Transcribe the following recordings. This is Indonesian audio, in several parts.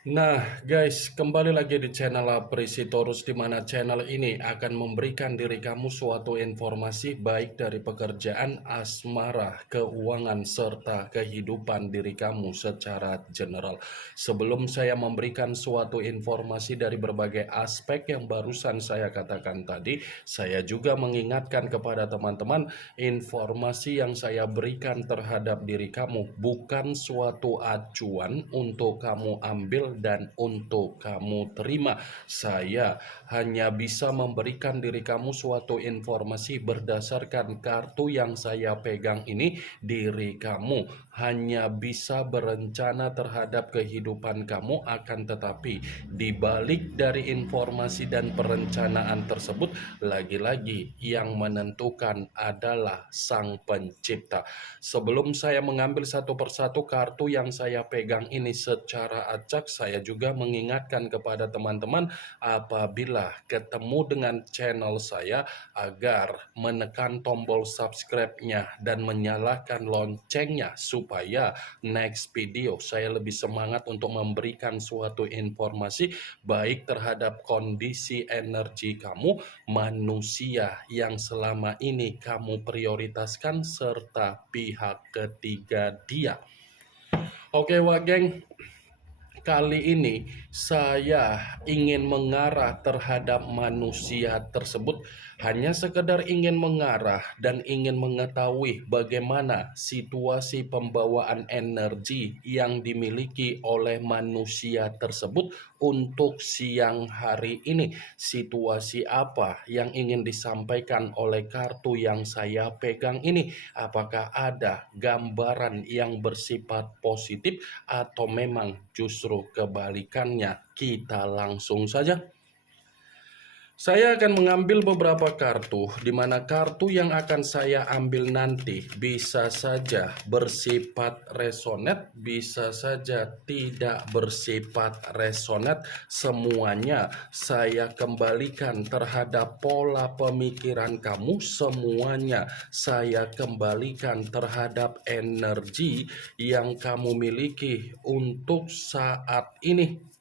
Nah guys, kembali lagi di channel Apresitorus, di mana channel ini akan memberikan diri kamu suatu informasi baik dari pekerjaan, asmara, keuangan, serta kehidupan diri kamu secara general. Sebelum saya memberikan suatu informasi dari berbagai aspek yang barusan saya katakan tadi, saya juga mengingatkan kepada teman-teman, informasi yang saya berikan terhadap diri kamu bukan suatu acuan untuk kamu ambil dan untuk kamu terima. Saya hanya bisa memberikan diri kamu suatu informasi berdasarkan kartu yang saya pegang ini. Diri kamu hanya bisa berencana terhadap kehidupan kamu, akan tetapi di balik dari informasi dan perencanaan tersebut, lagi-lagi yang menentukan adalah Sang Pencipta. Sebelum saya mengambil satu persatu kartu yang saya pegang ini secara acak, saya juga mengingatkan kepada teman-teman apabila ketemu dengan channel saya agar menekan tombol subscribe-nya dan menyalakan loncengnya supaya next video saya lebih semangat untuk memberikan suatu informasi baik terhadap kondisi energi kamu, manusia yang selama ini kamu prioritaskan, serta pihak ketiga dia. Oke wah geng, kali ini saya ingin mengarah terhadap manusia tersebut, hanya sekedar ingin mengarah dan ingin mengetahui bagaimana situasi pembawaan energi yang dimiliki oleh manusia tersebut untuk siang hari ini. Situasi apa yang ingin disampaikan oleh kartu yang saya pegang ini? Apakah ada gambaran yang bersifat positif atau memang justru kebalikannya? Kita langsung saja. Saya akan mengambil beberapa kartu, di mana kartu yang akan saya ambil nanti bisa saja bersifat resonate, bisa saja tidak bersifat resonate. Semuanya saya kembalikan terhadap pola pemikiran kamu, semuanya saya kembalikan terhadap energi yang kamu miliki untuk saat ini.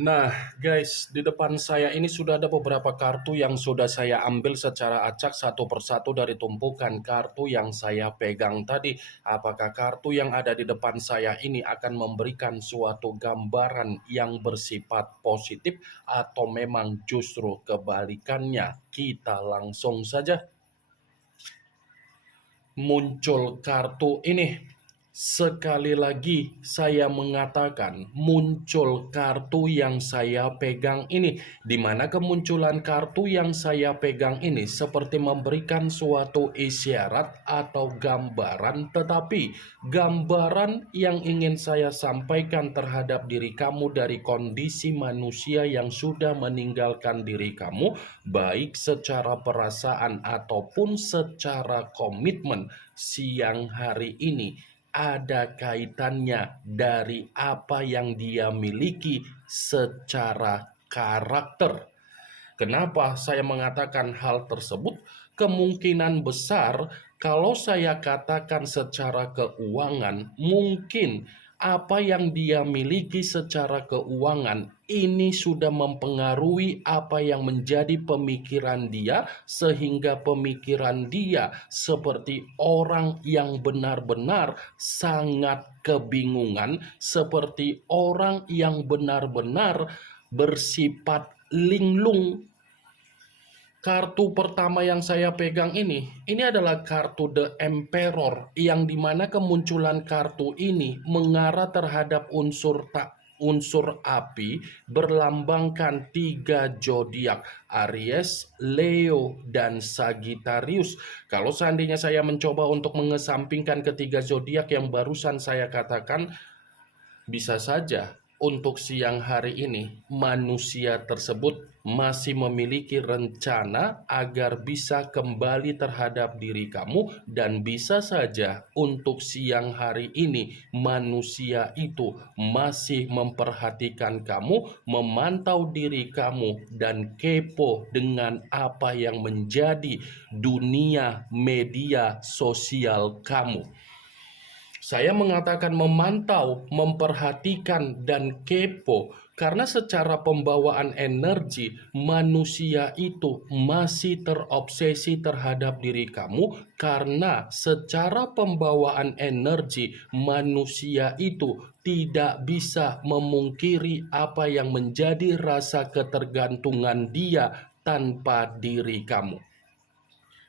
Nah guys, di depan saya ini sudah ada beberapa kartu yang sudah saya ambil secara acak satu persatu dari tumpukan kartu yang saya pegang tadi. Apakah kartu yang ada di depan saya ini akan memberikan suatu gambaran yang bersifat positif atau memang justru kebalikannya? Kita langsung saja. Muncul kartu ini. Sekali lagi saya mengatakan, muncul kartu yang saya pegang ini, di mana kemunculan kartu yang saya pegang ini seperti memberikan suatu isyarat atau gambaran, tetapi gambaran yang ingin saya sampaikan terhadap diri kamu dari kondisi manusia yang sudah meninggalkan diri kamu, baik secara perasaan ataupun secara komitmen, siang hari ini ada kaitannya dari apa yang dia miliki secara karakter. Kenapa saya mengatakan hal tersebut? Kemungkinan besar kalau saya katakan secara keuangan, mungkin apa yang dia miliki secara keuangan ini sudah mempengaruhi apa yang menjadi pemikiran dia, sehingga pemikiran dia seperti orang yang benar-benar sangat kebingungan, seperti orang yang benar-benar bersifat linglung. Kartu pertama yang saya pegang ini adalah kartu The Emperor, yang dimana kemunculan kartu ini mengarah terhadap unsur api, berlambangkan 3 zodiak: Aries, Leo, dan Sagittarius. Kalau seandainya saya mencoba untuk mengesampingkan ketiga zodiak yang barusan saya katakan, bisa saja untuk siang hari ini manusia tersebut masih memiliki rencana agar bisa kembali terhadap diri kamu, dan bisa saja untuk siang hari ini manusia itu masih memperhatikan kamu, memantau diri kamu, dan kepo dengan apa yang menjadi dunia media sosial kamu. Saya mengatakan memantau, memperhatikan, dan kepo karena secara pembawaan energi manusia itu masih terobsesi terhadap diri kamu, karena secara pembawaan energi manusia itu tidak bisa memungkiri apa yang menjadi rasa ketergantungan dia tanpa diri kamu.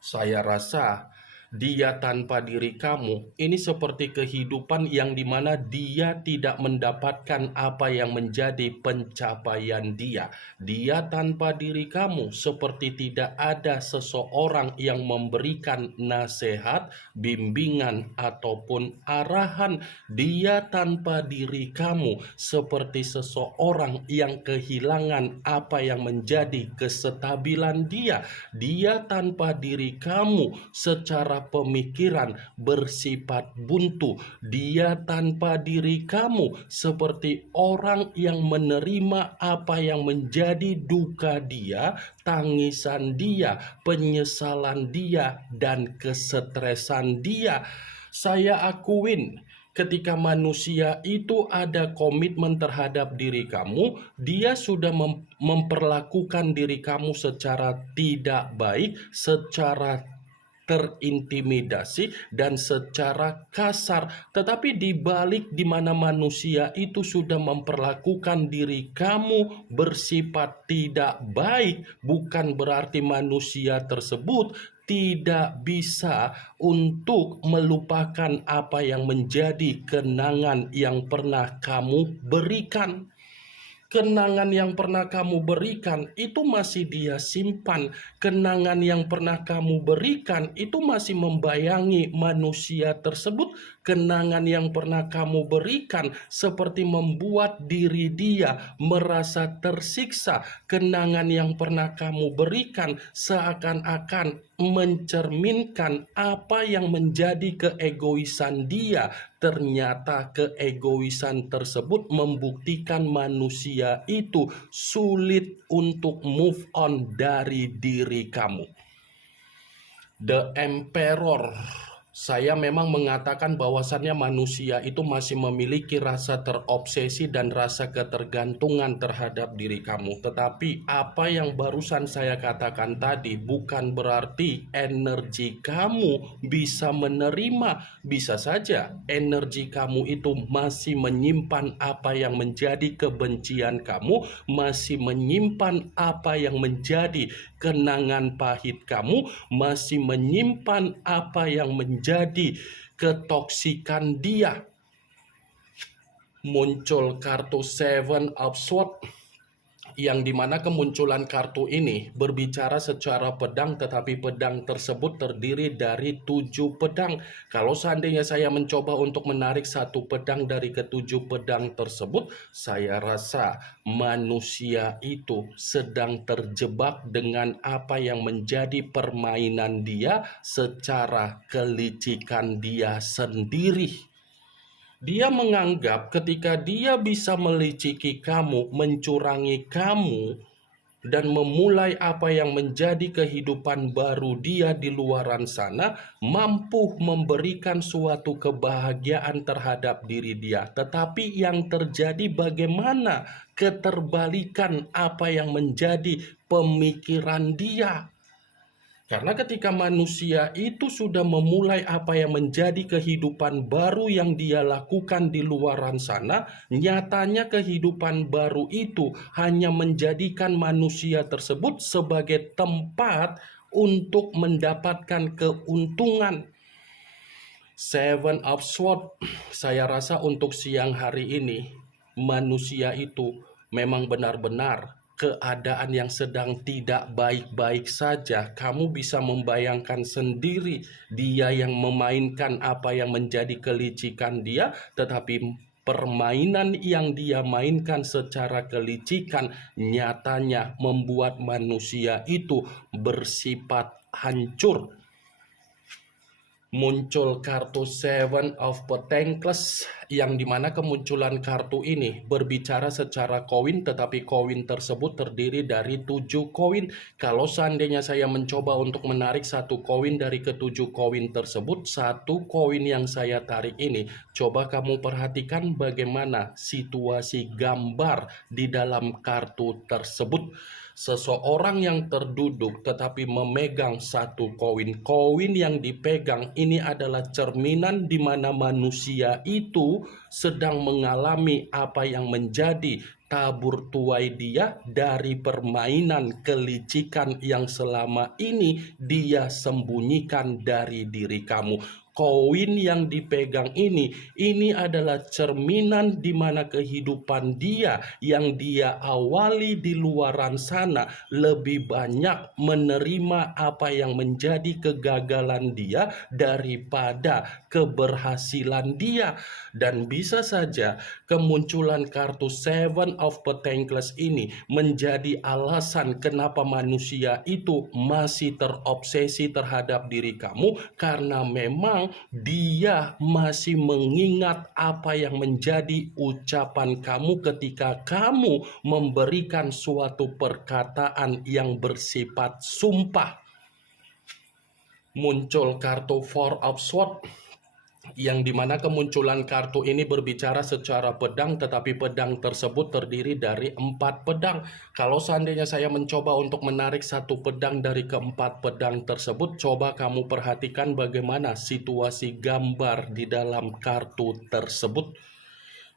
Saya rasa dia tanpa diri kamu ini seperti kehidupan yang dimana dia tidak mendapatkan apa yang menjadi pencapaian dia. Dia tanpa diri kamu seperti tidak ada seseorang yang memberikan nasihat, bimbingan, ataupun arahan. Dia tanpa diri kamu seperti seseorang yang kehilangan apa yang menjadi kestabilan dia. Dia tanpa diri kamu secara pemikiran bersifat buntu. Dia tanpa diri kamu seperti orang yang menerima apa yang menjadi duka dia, tangisan dia, penyesalan dia, dan kesetresan dia. Saya akuin ketika manusia itu ada komitmen terhadap diri kamu, dia sudah memperlakukan diri kamu secara tidak baik, secara terintimidasi, dan secara kasar. Tetapi di balik di mana manusia itu sudah memperlakukan diri kamu bersifat tidak baik, bukan berarti manusia tersebut tidak bisa untuk melupakan apa yang menjadi kenangan yang pernah kamu berikan. Kenangan yang pernah kamu berikan itu masih dia simpan. Kenangan yang pernah kamu berikan itu masih membayangi manusia tersebut. Kenangan yang pernah kamu berikan seperti membuat diri dia merasa tersiksa. Kenangan yang pernah kamu berikan seakan-akan mencerminkan apa yang menjadi keegoisan dia. Ternyata keegoisan tersebut membuktikan manusia itu sulit untuk move on dari diri kamu. The Emperor, saya memang mengatakan bahwasannya manusia itu masih memiliki rasa terobsesi dan rasa ketergantungan terhadap diri kamu. Tetapi apa yang barusan saya katakan tadi bukan berarti energi kamu bisa menerima. Bisa saja energi kamu itu masih menyimpan apa yang menjadi kebencian kamu, masih menyimpan apa yang menjadi kenangan pahit kamu, masih menyimpan apa yang menjadi ketoksikan dia. Muncul kartu Seven of Swords, yang dimana kemunculan kartu ini berbicara secara pedang, tetapi pedang tersebut terdiri dari 7 pedang. Kalau seandainya saya mencoba untuk menarik satu pedang dari ketujuh pedang tersebut, saya rasa manusia itu sedang terjebak dengan apa yang menjadi permainan dia secara kelicikan dia sendiri. Dia menganggap ketika dia bisa meliciki kamu, mencurangi kamu, dan memulai apa yang menjadi kehidupan baru dia di luaran sana, mampu memberikan suatu kebahagiaan terhadap diri dia. Tetapi yang terjadi bagaimana? Keterbalikan apa yang menjadi pemikiran dia. Karena ketika manusia itu sudah memulai apa yang menjadi kehidupan baru yang dia lakukan di luaran sana, nyatanya kehidupan baru itu hanya menjadikan manusia tersebut sebagai tempat untuk mendapatkan keuntungan. Seven of Swords, saya rasa untuk siang hari ini, manusia itu memang benar-benar keadaan yang sedang tidak baik-baik saja. Kamu bisa membayangkan sendiri dia yang memainkan apa yang menjadi kelicikan dia, tetapi permainan yang dia mainkan secara kelicikan nyatanya membuat manusia itu bersifat hancur. Muncul kartu Seven of Pentacles, yang dimana kemunculan kartu ini berbicara secara koin, tetapi koin tersebut terdiri dari 7 koin. Kalau seandainya saya mencoba untuk menarik satu koin dari ketujuh koin tersebut, satu koin yang saya tarik ini, coba kamu perhatikan bagaimana situasi gambar di dalam kartu tersebut. Seseorang yang terduduk tetapi memegang satu koin. Koin yang dipegang ini adalah cerminan di mana manusia itu sedang mengalami apa yang menjadi tabur tuai dia dari permainan kelicikan yang selama ini dia sembunyikan dari diri kamu. Koin yang dipegang ini adalah cerminan di mana kehidupan dia yang dia awali di luaran sana lebih banyak menerima apa yang menjadi kegagalan dia daripada keberhasilan dia. Dan bisa saja kemunculan kartu Seven of Pentacles ini menjadi alasan kenapa manusia itu masih terobsesi terhadap diri kamu, karena memang dia masih mengingat apa yang menjadi ucapan kamu ketika kamu memberikan suatu perkataan yang bersifat sumpah. Muncul kartu Four of Swords, yang dimana kemunculan kartu ini berbicara secara pedang, tetapi pedang tersebut terdiri dari 4 pedang. Kalau seandainya saya mencoba untuk menarik satu pedang dari keempat pedang tersebut, coba kamu perhatikan bagaimana situasi gambar di dalam kartu tersebut.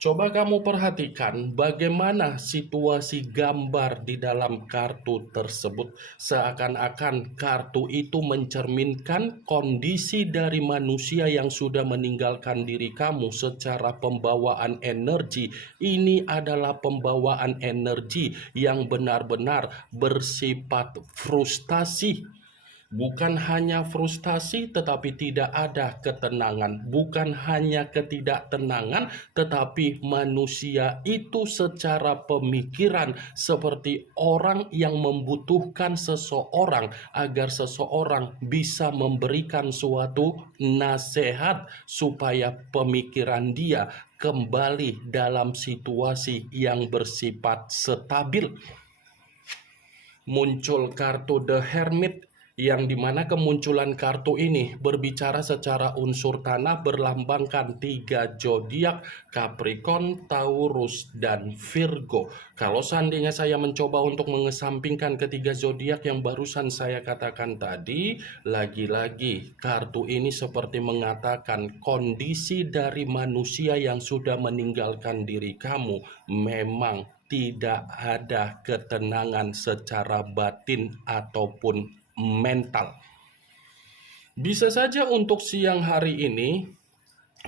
Coba kamu perhatikan bagaimana situasi gambar di dalam kartu tersebut. Seakan-akan kartu itu mencerminkan kondisi dari manusia yang sudah meninggalkan diri kamu secara pembawaan energi. Ini adalah pembawaan energi yang benar-benar bersifat frustasi. Bukan hanya frustasi, tetapi tidak ada ketenangan. Bukan hanya ketidaktenangan, tetapi manusia itu secara pemikiran seperti orang yang membutuhkan seseorang agar seseorang bisa memberikan suatu nasihat supaya pemikiran dia kembali dalam situasi yang bersifat stabil. Muncul kartu The Hermit, yang dimana kemunculan kartu ini berbicara secara unsur tanah, berlambangkan 3 zodiak, Capricorn, Taurus, dan Virgo. Kalau seandainya saya mencoba untuk mengesampingkan ketiga zodiak yang barusan saya katakan tadi, lagi-lagi kartu ini seperti mengatakan kondisi dari manusia yang sudah meninggalkan diri kamu memang tidak ada ketenangan secara batin ataupun mental. Bisa saja untuk siang hari ini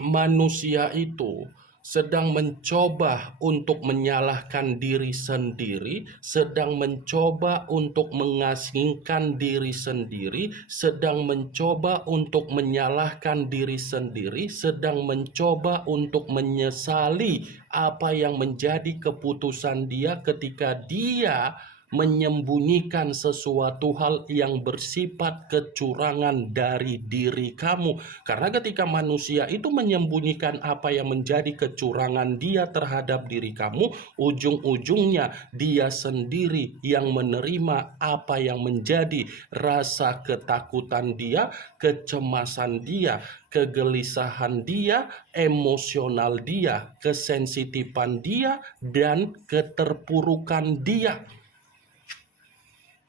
manusia itu sedang mencoba untuk menyalahkan diri sendiri, sedang mencoba untuk mengasingkan diri sendiri, sedang mencoba untuk menyalahkan diri sendiri, sedang mencoba untuk menyesali apa yang menjadi keputusan dia ketika dia menyembunyikan sesuatu hal yang bersifat kecurangan dari diri kamu. Karena ketika manusia itu menyembunyikan apa yang menjadi kecurangan dia terhadap diri kamu, ujung-ujungnya dia sendiri yang menerima apa yang menjadi rasa ketakutan dia, kecemasan dia, kegelisahan dia, emosional dia, kesensitifan dia, dan keterpurukan dia.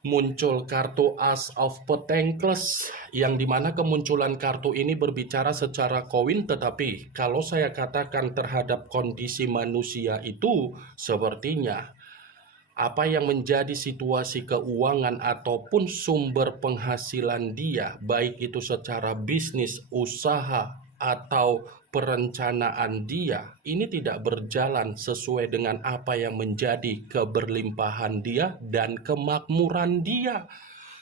Muncul kartu Ace of Pentacles, yang dimana kemunculan kartu ini berbicara secara koin, tetapi kalau saya katakan terhadap kondisi manusia itu, sepertinya apa yang menjadi situasi keuangan ataupun sumber penghasilan dia, baik itu secara bisnis, usaha, atau perencanaan dia, ini tidak berjalan sesuai dengan apa yang menjadi keberlimpahan dia dan kemakmuran dia.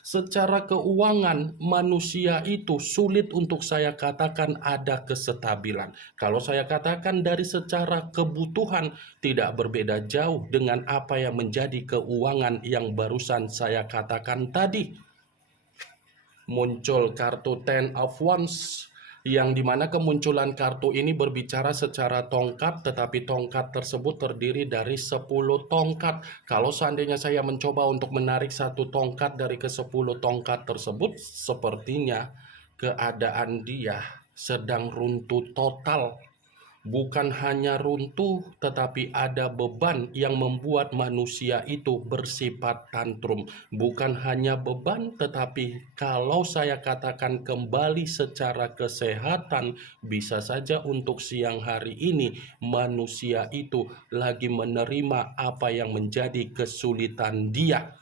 Secara keuangan, manusia itu sulit untuk saya katakan ada kesestabilan. Kalau saya katakan dari secara kebutuhan, tidak berbeda jauh dengan apa yang menjadi keuangan yang barusan saya katakan tadi. Muncul kartu Ten of Wands, yang dimana kemunculan kartu ini berbicara secara tongkat, tetapi tongkat tersebut terdiri dari 10 tongkat. Kalau seandainya saya mencoba untuk menarik satu tongkat dari ke-10 tongkat tersebut, sepertinya keadaan dia sedang runtuh total. Bukan hanya runtuh, tetapi ada beban yang membuat manusia itu bersifat tantrum. Bukan hanya beban, tetapi kalau saya katakan kembali secara kesehatan, bisa saja untuk siang hari ini manusia itu lagi menerima apa yang menjadi kesulitan dia.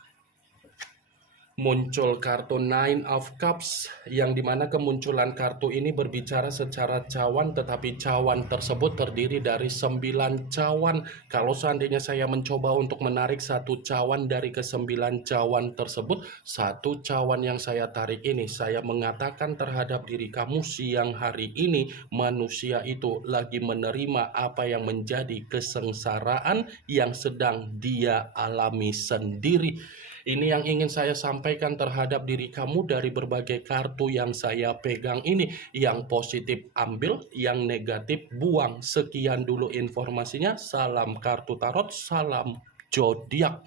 Muncul kartu Nine of Cups, yang dimana kemunculan kartu ini berbicara secara cawan, tetapi cawan tersebut terdiri dari 9 cawan. Kalau seandainya saya mencoba untuk menarik satu cawan dari ke-9 cawan tersebut, satu cawan yang saya tarik ini, saya mengatakan terhadap diri kamu siang hari ini, manusia itu lagi menerima apa yang menjadi kesengsaraan yang sedang dia alami sendiri. Ini yang ingin saya sampaikan terhadap diri kamu dari berbagai kartu yang saya pegang ini. Yang positif ambil, yang negatif buang. Sekian dulu informasinya. Salam kartu tarot, salam zodiak.